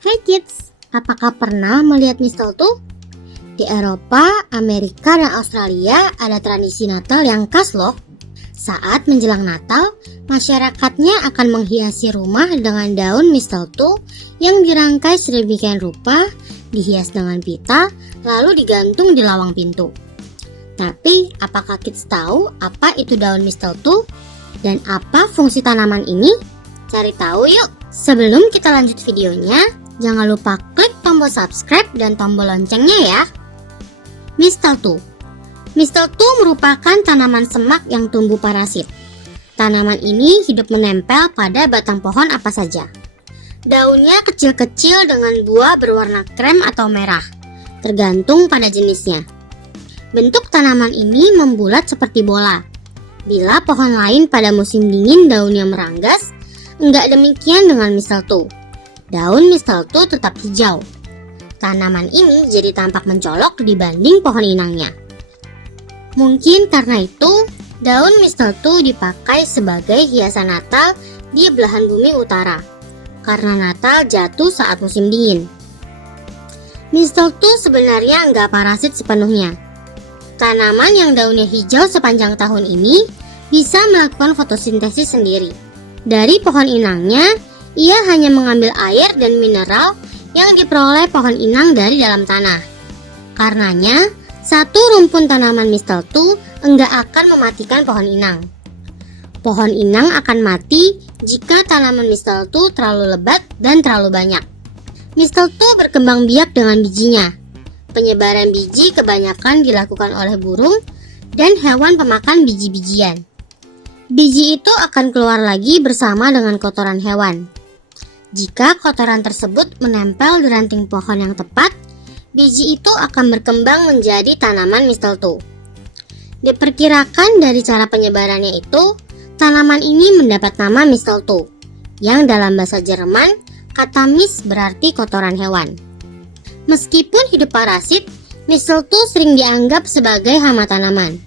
Hai kids, apakah pernah melihat mistletoe? Di Eropa, Amerika, dan Australia ada tradisi Natal yang khas loh. Saat menjelang Natal, masyarakatnya akan menghiasi rumah dengan daun mistletoe yang dirangkai sedemikian rupa, dihias dengan pita, lalu digantung di lawang pintu. Tapi, apakah kids tahu apa itu daun mistletoe? Dan apa fungsi tanaman ini? Cari tahu yuk! Sebelum kita lanjut videonya, jangan lupa klik tombol subscribe dan tombol loncengnya ya. Mistletoe. Mistletoe merupakan tanaman semak yang tumbuh parasit. Tanaman ini hidup menempel pada batang pohon apa saja. Daunnya kecil-kecil dengan buah berwarna krem atau merah, tergantung pada jenisnya. Bentuk tanaman ini membulat seperti bola. Bila pohon lain pada musim dingin daunnya meranggas, enggak demikian dengan mistletoe. Daun mistletoe tetap hijau. Tanaman ini jadi tampak mencolok dibanding pohon inangnya. Mungkin karena itu, daun mistletoe dipakai sebagai hiasan Natal di belahan bumi utara, karena Natal jatuh saat musim dingin. Mistletoe sebenarnya enggak parasit sepenuhnya. Tanaman yang daunnya hijau sepanjang tahun ini bisa melakukan fotosintesis sendiri. Dari pohon inangnya, ia hanya mengambil air dan mineral yang diperoleh pohon inang dari dalam tanah. Karenanya, satu rumpun tanaman mistletoe enggak akan mematikan pohon inang. Pohon inang akan mati jika tanaman mistletoe terlalu lebat dan terlalu banyak. Mistletoe berkembang biak dengan bijinya. Penyebaran biji kebanyakan dilakukan oleh burung dan hewan pemakan biji-bijian. Biji itu akan keluar lagi bersama dengan kotoran hewan. Jika kotoran tersebut menempel di ranting pohon yang tepat, biji itu akan berkembang menjadi tanaman mistletoe. Diperkirakan dari cara penyebarannya itu, tanaman ini mendapat nama mistletoe, yang dalam bahasa Jerman, kata mis berarti kotoran hewan. Meskipun hidup parasit, mistletoe sering dianggap sebagai hama tanaman.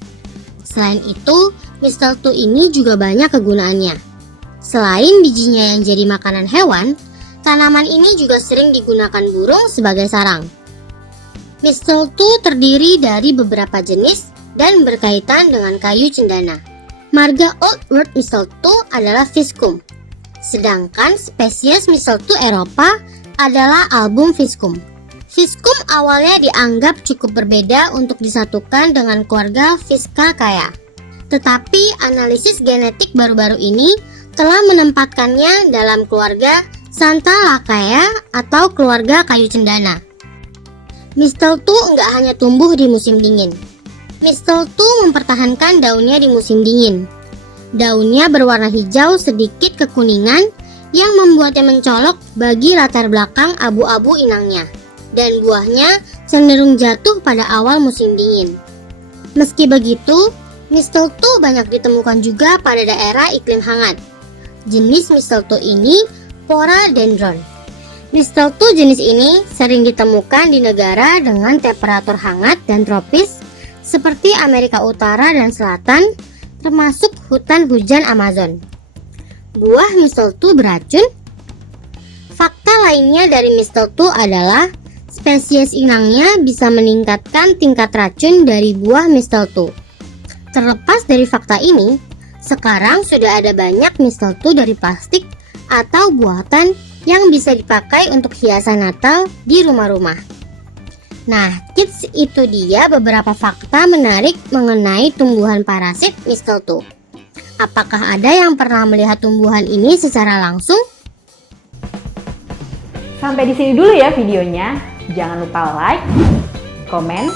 Selain itu, mistletoe ini juga banyak kegunaannya. Selain bijinya yang jadi makanan hewan, tanaman ini juga sering digunakan burung sebagai sarang. Mistletoe terdiri dari beberapa jenis dan berkaitan dengan kayu cendana. Marga Old World mistletoe adalah Viscum, sedangkan spesies mistletoe Eropa adalah Album Viscum. Viscum awalnya dianggap cukup berbeda untuk disatukan dengan keluarga Viscaceae. Tetapi analisis genetik baru-baru ini telah menempatkannya dalam keluarga Xanthalaceae atau keluarga kayu cendana. Mistletoe enggak hanya tumbuh di musim dingin. Mistletoe mempertahankan daunnya di musim dingin. Daunnya berwarna hijau sedikit kekuningan yang membuatnya mencolok bagi latar belakang abu-abu inangnya. Dan buahnya cenderung jatuh pada awal musim dingin. Meski begitu, mistletoe banyak ditemukan juga pada daerah iklim hangat. Jenis mistletoe ini Poradendron. Mistletoe jenis ini sering ditemukan di negara dengan temperatur hangat dan tropis seperti Amerika Utara dan Selatan, termasuk hutan hujan Amazon. Buah mistletoe beracun? Fakta lainnya dari mistletoe adalah spesies inangnya bisa meningkatkan tingkat racun dari buah mistletoe. Terlepas dari fakta ini, sekarang sudah ada banyak mistletoe dari plastik atau buatan yang bisa dipakai untuk hiasan Natal di rumah-rumah. Nah, kids, itu dia beberapa fakta menarik mengenai tumbuhan parasit mistletoe. Apakah ada yang pernah melihat tumbuhan ini secara langsung? Sampai di sini dulu ya videonya. Jangan lupa like, komen,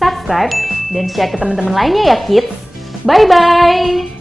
subscribe, dan share ke teman-teman lainnya ya kids. Bye-bye!